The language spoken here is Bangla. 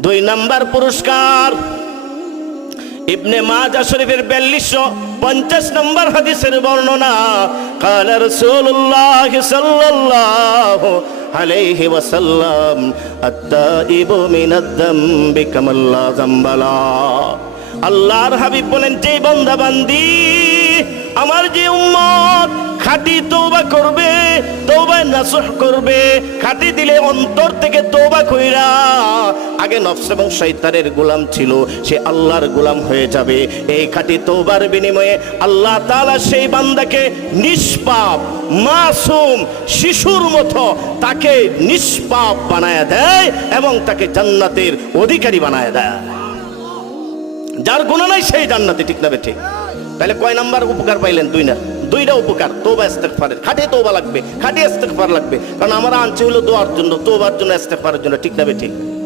দুই নাম্বার পুরস্কার ইবনে মাজাহ শরীফের 4250 নম্বর হাদিসের বর্ণনা, কালা রাসূলুল্লাহ সাল্লাল্লাহু আলাইহি ওয়াসাল্লাম, আত-তাইবু মিনাদ যামবি কামান লা যামবা লা। আল্লাহর হাবিব বলেন, যে বান্দা বান্দি আমার যে উম্মত খাঁটি তওবা করবে, তওবায় নাসুহ করবে, খাঁটি দিলে অন্তর থেকে তওবা কইরা আগে নফস এবং শয়তানের গোলাম ছিল, সে আল্লাহর গোলাম হয়ে যাবে। এই খাঁটি তওবার বিনিময়ে আল্লাহ তাআলা সেই বান্দাকে নিষ্পাপ মাসুম শিশুর মতো তাকে নিষ্পাপ বানায় দেয় এবং তাকে জান্নাতের অধিকারী বানায় দেয়। যার গুনাহ নাই সেই জান্নাতে, ঠিক না ঠিক? তাহলে কয় নাম্বার উপকার পাইলেন? দুইটা উপকার। তওবা ইস্তেগফারের, খাঁটি তওবা লাগবে, খাঁটি ইস্তেগফার লাগবে, কারণ আমরা আনছি হলো দোয়ার জন্য, তওবার জন্য, ইস্তেগফারের জন্য, ঠিক না ঠিক?